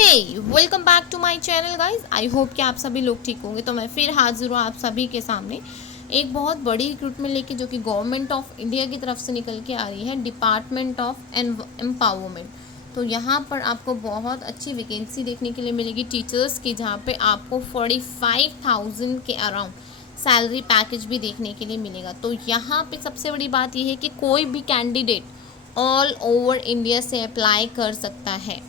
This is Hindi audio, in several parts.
Welcome back to my channel guys. I hope कि आप सभी लोग ठीक होंगे। तो मैं फिर हाजिर हूँ आप सभी के सामने एक बहुत बड़ी रिक्रूटमेंट लेके, जो कि गवर्नमेंट ऑफ इंडिया की तरफ से निकल के आ रही है, डिपार्टमेंट ऑफ एम्पावरमेंट। तो यहाँ पर आपको बहुत अच्छी वैकेंसी देखने के लिए मिलेगी टीचर्स की, जहाँ पे आपको 45,000 के अराउंड सैलरी पैकेज भी देखने के लिए मिलेगा। तो यहाँ पे सबसे बड़ी बात यह है कि कोई भी कैंडिडेट ऑल ओवर इंडिया से अप्लाई कर सकता है,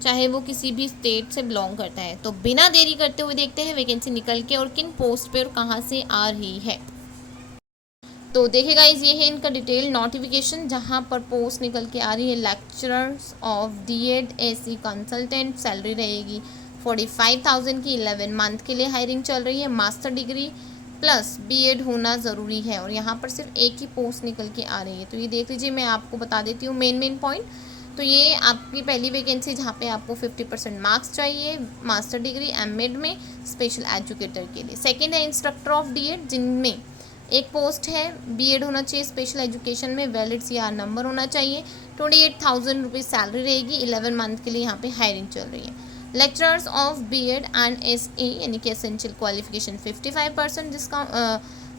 चाहे वो किसी भी स्टेट से बिलोंग करता है। तो बिना देरी करते हुए देखते हैं वैकेंसी निकल के और किन पोस्ट पे और कहाँ से आ रही है। तो देखिए गाइस, ये है इनका डिटेल नोटिफिकेशन, जहाँ पर पोस्ट निकल के आ रही है lecturers of DEd AC consultant. Salary रहेगी 45,000 की। 11 मंथ के लिए हायरिंग चल रही है। मास्टर डिग्री प्लस बीएड होना ज़रूरी है और यहाँ पर सिर्फ एक ही पोस्ट निकल के आ रही है। तो ये देख लीजिए, मैं आपको बता देती हूँ मेन पॉइंट। तो ये आपकी पहली वैकेंसी, जहाँ पे आपको 50% मार्क्स चाहिए मास्टर डिग्री एमएड में स्पेशल एजुकेटर के लिए। सेकंड है इंस्ट्रक्टर ऑफ डीएड, जिनमें एक पोस्ट है बीएड होना चाहिए स्पेशल एजुकेशन में, वैलिड सीआर नंबर होना चाहिए। 28,000 रुपीज़ सैलरी रहेगी। 11 मंथ के लिए यहाँ पे हायरिंग चल रही है। Lecturers of BEd and SA यानी कि एसेंशियल क्वालिफिकेशन 55%, जिसका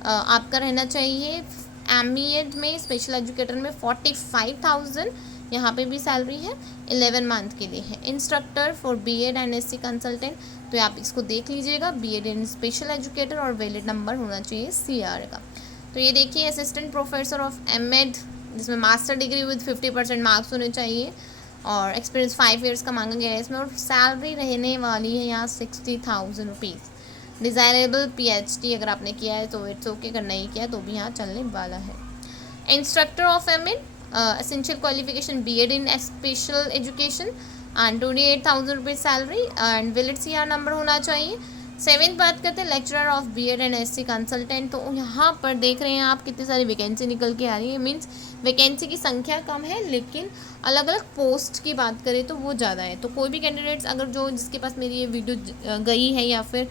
आपका रहना चाहिए। एमईएड में स्पेशल एजुकेटर में 45,000 यहाँ पे भी सैलरी है। 11 मंथ के लिए है। Instructor for BEd and SC consultant, तो आप इसको देख लीजिएगा, बीएड एंड स्पेशल एजुकेटर और वैलिड नंबर होना चाहिए सीआर का। तो ये देखिए असिस्टेंट प्रोफेसर ऑफ एमएड, जिसमें मास्टर डिग्री विद 50% मार्क्स होने चाहिए और एक्सपीरियंस 5 ईयर्स का मांगा गया है इसमें। और सैलरी रहने वाली है यहाँ 60,000 रुपीज़। डिज़ायरेबल पीएचडी अगर आपने किया है तो इट्स ओके, अगर नहीं किया तो भी यहाँ चलने वाला है। Instructor of MEd essential qualification BEd in special education and 28,000 rupees salary and valid CR number होना चाहिए। सेवेंथ बात करते हैं lecturer of BEd and SC consultant. तो यहाँ पर देख रहे हैं आप कितनी सारी वैकेंसी निकल के आ रही है। मीन्स वैकेंसी की संख्या कम है, लेकिन अलग अलग पोस्ट की बात करें तो वो ज़्यादा है। तो कोई भी कैंडिडेट्स अगर जिसके पास मेरी ये वीडियो गई है, या फिर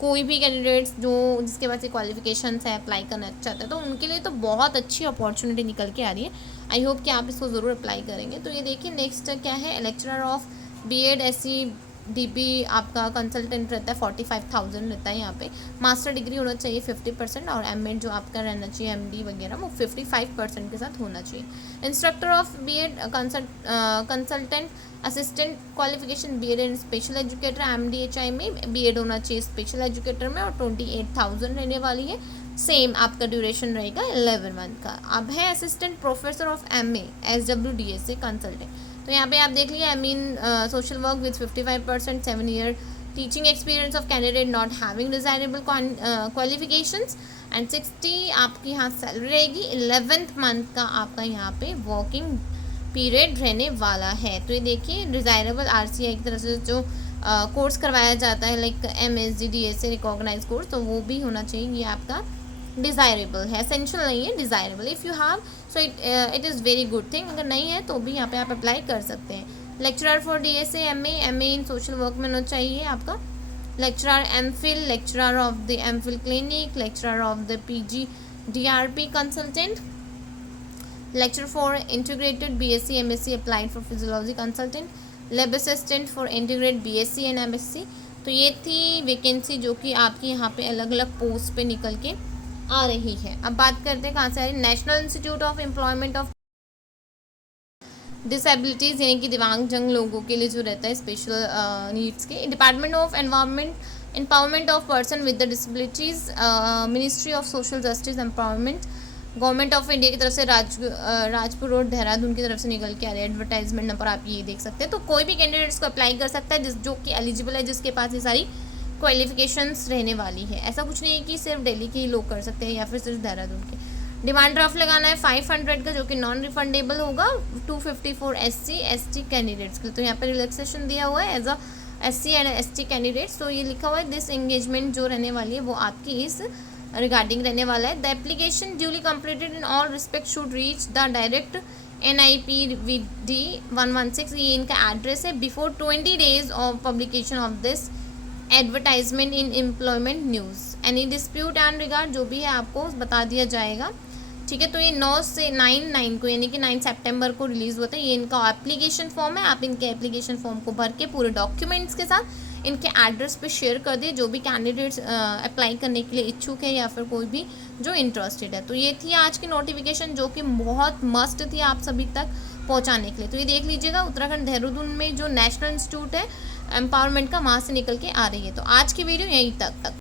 कोई भी कैंडिडेट्स जिसके पास ये क्वालिफिकेशंस है अप्लाई करना चाहते हैं, तो उनके लिए तो बहुत अच्छी अपॉर्चुनिटी निकल के आ रही है। आई होप कि आप इसको ज़रूर अप्लाई करेंगे। तो ये देखिए नेक्स्ट क्या है, lecturer of BEd SC DB आपका कंसल्टेंट रहता है 45,000 रहता है यहाँ पे। मास्टर डिग्री होना चाहिए 50% और एमएड जो आपका रहना चाहिए एमडी वगैरह वो 55% के साथ होना चाहिए। Instructor of BEd consultant assistant qualification BEd and special educator MDHI में बीएड होना चाहिए स्पेशल एजुकेटर में और 28,000 रहने वाली है। सेम आपका ड्यूरेशन रहेगा 11 मंथ का। अब है assistant professor of MA SWDS consultant. तो यहाँ पे आप देख लीजिए, I mean social work with 55%, 7 year teaching experience of candidate not having desirable qualifications and 60 आपकी यहाँ सैलरी रहेगी। 11th मंथ का आपका यहाँ पे वर्किंग पीरियड रहने वाला है। तो ये देखिए डिजायरेबल आरसीआई की तरफ से जो कोर्स करवाया जाता है like MSD DSA recognise course, तो वो भी होना चाहिए। ये आपका डिज़ायरेबल है, एसेंशियल नहीं है, desirable. If you have so it is very good thing. अगर नहीं है तो भी यहाँ पे आप अप्लाई कर सकते हैं। Lecturer for DSA MA in social work में होना चाहिए आपका। Lecturer MPhil, lecturer of the MPhil clinic, lecturer of the PG DRP consultant, lecture for integrated BSc MSc applied for physiology consultant, lab assistant for integrated BSc and MSc. तो ये थी वैकेंसी जो कि आपकी यहाँ पे अलग अलग पोस्ट पे निकल के आ रही है। अब बात करते हैं कहाँ से आ रही है। National institute of employment of disabilities यानी कि दिव्यांगजन लोगों के लिए जो रहता है स्पेशल नीड्स के। Department of empowerment of person with the disabilities, ministry of social justice empowerment, government of India की तरफ से राजपुर रोड देहरादून की तरफ से निकल के आ रही है। एडवर्टाइजमेंट नंबर आप ये देख सकते हैं। तो कोई भी कैंडिडेट्स को अप्लाई कर सकता है जो कि एलिजिबल है, जिसके पास ये सारी क्वालिफिकेशंस रहने वाली है। ऐसा कुछ नहीं है कि सिर्फ दिल्ली के ही लोग कर सकते हैं या फिर सिर्फ देहरादून के। डिमांड ड्राफ्ट लगाना है 500 का, जो कि नॉन रिफंडेबल होगा। 254 एससी एसटी कैंडिडेट्स के लिए। तो यहाँ पर रिलैक्सेशन दिया हुआ है as a SC and ST candidates. तो ये लिखा हुआ है दिस एंगेजमेंट जो रहने वाली है वो आपकी इस रिगार्डिंग रहने वाला है। The application duly completed in all respect should reach the direct NIPVD 116, ये इनका एड्रेस है, before 20 days of publication of this advertisement in employment news. Any dispute and regard जो भी है आपको बता दिया जाएगा। ठीक है। तो ये 9 से 9 को यानी कि 9 सितंबर को रिलीज़ हुआ था। ये इनका एप्लीकेशन फॉर्म है, आप इनके एप्लीकेशन फॉर्म को भर के पूरे डॉक्यूमेंट्स के साथ इनके एड्रेस पे शेयर कर दिए, जो भी कैंडिडेट्स अप्लाई करने के लिए इच्छुक है या फिर कोई भी जो इंटरेस्टेड है। तो ये थी आज की नोटिफिकेशन, जो कि बहुत मस्त थी आप सभी तक पहुंचाने के लिए। तो ये देख लीजिएगा, उत्तराखंड देहरादून में जो नेशनल इंस्टीट्यूट है एम्पावरमेंट का, वहाँ से निकल के आ रही है। तो आज की वीडियो यहीं तक।